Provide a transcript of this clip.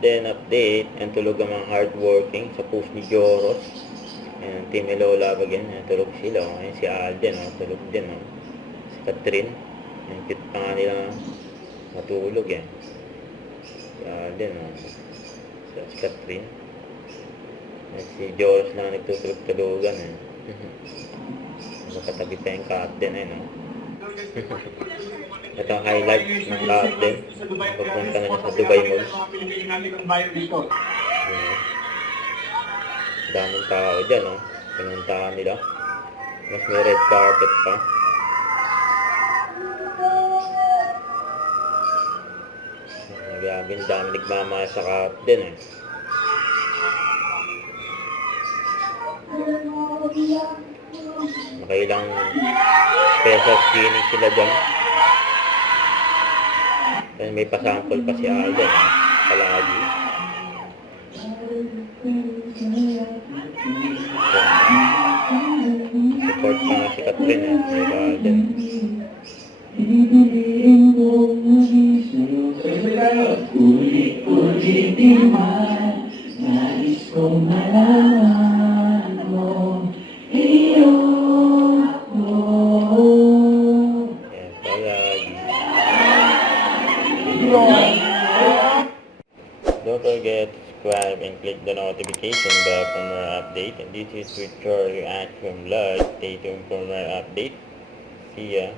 Then update, and tulog ang mga hardworking sa post ni Joros. Ayan, Team Elola again, ayan, tulog sila. Ayan, si Alden, tulog din. Si Catherine, ayan, cute pa nga nila matulog eh. Si Alden, si Catherine. Ayan, si Joros na nagtutulog-tulugan eh. Nakatabi pa yung Captain eh, no? Ito ang highlight ng Captain. Pagpunta na niya sa Dubai Mall. Daming tao dyan, no? Pinuntahan nila. Mas may red carpet pa. Grabe, dami nagmamaya sa Captain eh. Nakailang special screening sila dyan. Then may pasample pa si Alden palagi. Support pa nga si Catherine may Alden. Ulit-ulitin man, nais kong malaman mo. Don't forget to subscribe and click the notification bell for more update. And this is with Charlie Action Live. Stay tuned for more update. See ya.